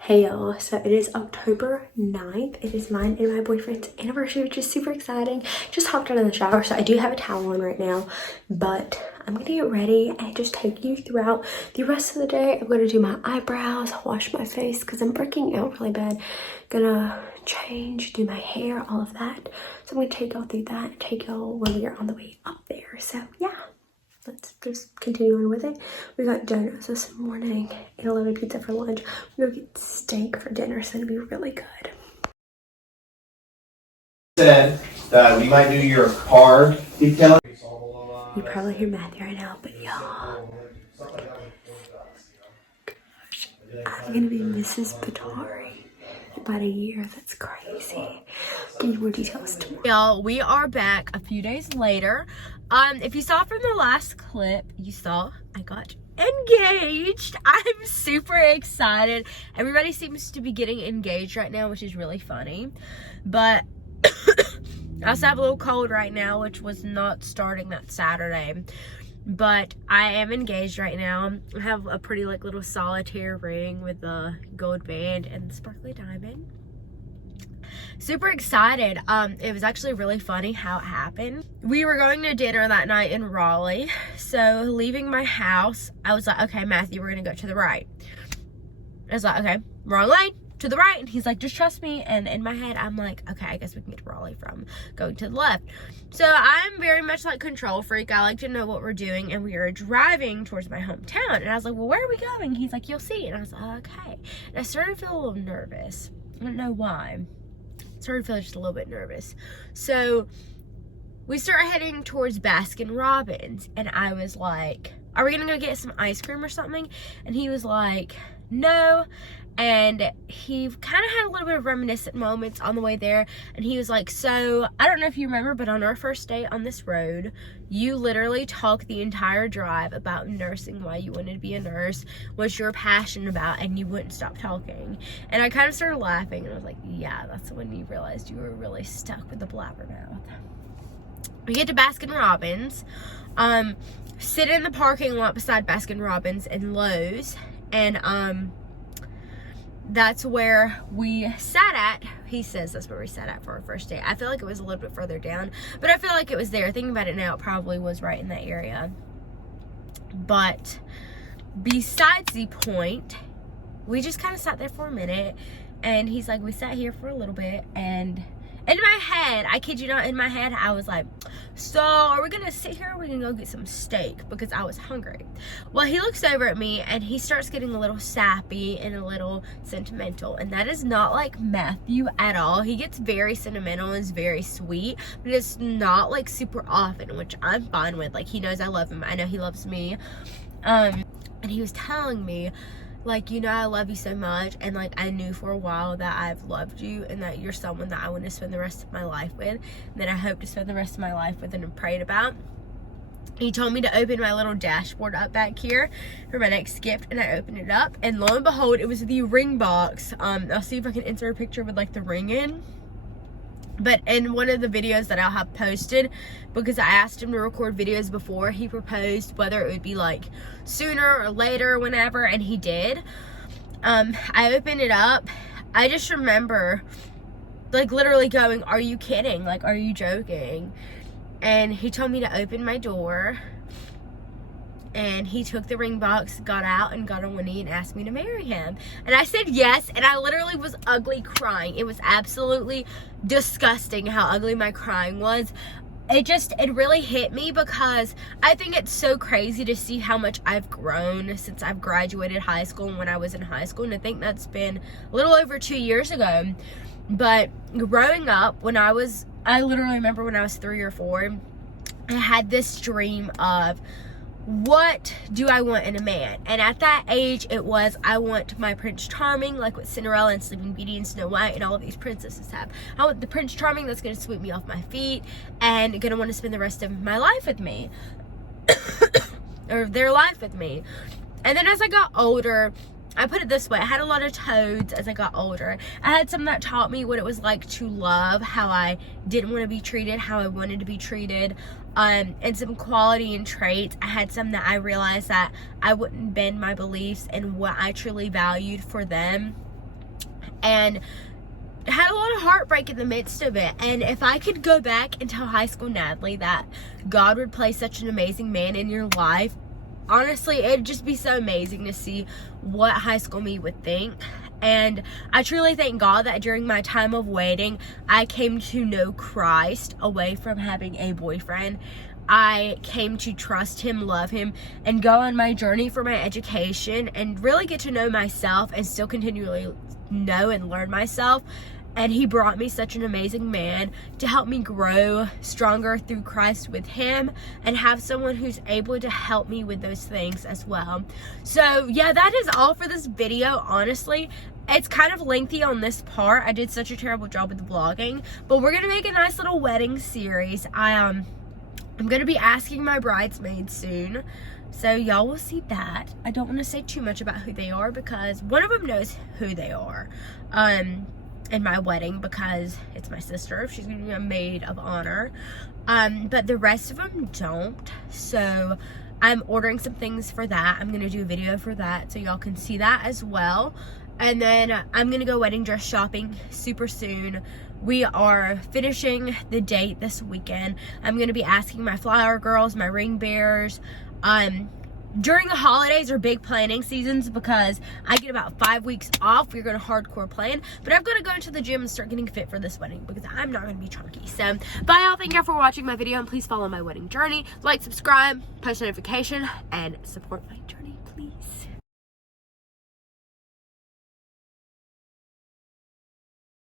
Hey y'all, so it is October 9th. It is mine and my boyfriend's anniversary, which is super exciting. Just hopped out of the shower, so I do have a towel on right now, but I'm gonna get ready and just take you throughout the rest of the day. I'm gonna do my eyebrows, wash my face because I'm breaking out really bad. Gonna change, do my hair, all of that. So I'm gonna take y'all through that and take y'all when we are on the way up there. So yeah. Let's just continue on with it. We got donuts this morning and a little pizza for lunch. We're gonna get steak for dinner, so it'll be really good. Said that we might do your card detailing. You probably hear Matthew right now, but y'all, I'm gonna be Mrs. Batari in about a year. That's crazy. Give you more details tomorrow. Y'all, we are back a few days later. If you saw from the last clip, you saw I got engaged. I'm super excited. Everybody seems to be getting engaged right now, which is really funny. But I also have a little cold right now, which was not starting that Saturday. But I am engaged right now. I have a pretty like little solitaire ring with a gold band and sparkly diamond. Super excited. It was actually really funny how it happened. We were going to dinner that night in Raleigh. So leaving my house, I was like, okay, Matthew, we're gonna go to the right. I was like, okay, wrong lane, to the right. And he's like, just trust me. And in my head, I'm like, okay, I guess we can get to Raleigh from going to the left. So I'm very much like control freak. I like to know what we're doing. And we are driving towards my hometown. And I was like, well, where are we going? He's like, you'll see. And I was like, okay. And I started to feel a little nervous. I don't know why. Started to feel just a little bit nervous. So we start heading towards Baskin Robbins, and I was like, are we gonna go get some ice cream or something? And he was like, no. And he kind of had a little bit of reminiscent moments on the way there, and he was like, so I don't know if you remember, but on our first date on this road, you literally talked the entire drive about nursing, why you wanted to be a nurse, what you were passionate about, and you wouldn't stop talking. And I kind of started laughing, and I was like, yeah, that's when you realized you were really stuck with the blabbermouth. We get to Baskin Robbins, sit in the parking lot beside Baskin Robbins and Lowe's, and that's where we sat at. He says that's where we sat at for our first date. I feel like it was a little bit further down, but I feel like it was there. Thinking about it now, it probably was right in that area. But besides the point, we just kind of sat there for a minute, and he's like, we sat here for a little bit, and in my head, I kid you not, in my head, I was like, so are we gonna sit here or are we gonna go get some steak? Because I was hungry. Well, he looks over at me and he starts getting a little sappy and a little sentimental. And that is not like Matthew at all. He gets very sentimental and is very sweet, but it's not like super often, which I'm fine with. Like, he knows I love him. I know he loves me. And he was telling me, like, you know, I love you so much, and like I knew for a while that I've loved you and that you're someone that I want to spend the rest of my life with, and that I hope to spend the rest of my life with and prayed about. He told me to open my little dashboard up back here for my next gift, and I opened it up, and lo and behold, it was the ring box. I'll see if I can insert a picture with like the ring in. But in one of the videos that I'll have posted, because I asked him to record videos before he proposed, whether it would be like sooner or later, whenever, and he did. I opened it up. I just remember like literally going, are you kidding? Like, are you joking? And he told me to open my door, and he took the ring box, got out, and got on one knee and asked me to marry him. And I said yes, and I literally was ugly crying. It was absolutely disgusting how ugly my crying was. It really hit me, because I think it's so crazy to see how much I've grown since I've graduated high school and when I was in high school. And I think that's been a little over 2 years ago. But growing up, I literally remember when I was 3 or 4, I had this dream of, what do I want in a man? And at that age, it was, I want my Prince Charming, like what Cinderella and Sleeping Beauty and Snow White and all of these princesses have. I want the Prince Charming that's going to sweep me off my feet and going to want to spend the rest of my life with me. Or their life with me. And then as I got older, I put it this way, I had a lot of toads as I got older. I had some that taught me what it was like to love, how I didn't want to be treated, how I wanted to be treated, and some quality and traits. I had some that I realized that I wouldn't bend my beliefs and what I truly valued for them, and had a lot of heartbreak in the midst of it. And if I could go back and tell high school Natalie that God would place such an amazing man in your life, honestly, it'd just be so amazing to see what high school me would think. And I truly thank God that during my time of waiting, I came to know Christ away from having a boyfriend. I came to trust him, love him, and go on my journey for my education and really get to know myself and still continually know and learn myself. And he brought me such an amazing man to help me grow stronger through Christ with him and have someone who's able to help me with those things as well. So yeah, that is all for this video. Honestly, it's kind of lengthy on this part. I did such a terrible job with the vlogging, but we're gonna make a nice little wedding series. I'm gonna be asking my bridesmaids soon, so y'all will see that. I don't want to say too much about who they are because one of them knows who they are in my wedding, because it's my sister. She's gonna be a maid of honor, but the rest of them don't. So I'm ordering some things for that. I'm gonna do a video for that so y'all can see that as well. And then I'm gonna go wedding dress shopping super soon. We are finishing the date this weekend. I'm gonna be asking my flower girls, my ring bearers, during the holidays or big planning seasons, because I get about 5 weeks off. We're gonna hardcore plan, but I've got to go into the gym and start getting fit for this wedding because I'm not gonna be chunky. So bye y'all, thank y'all for watching my video, and please follow my wedding journey, like, subscribe, post notification, and support my journey, please.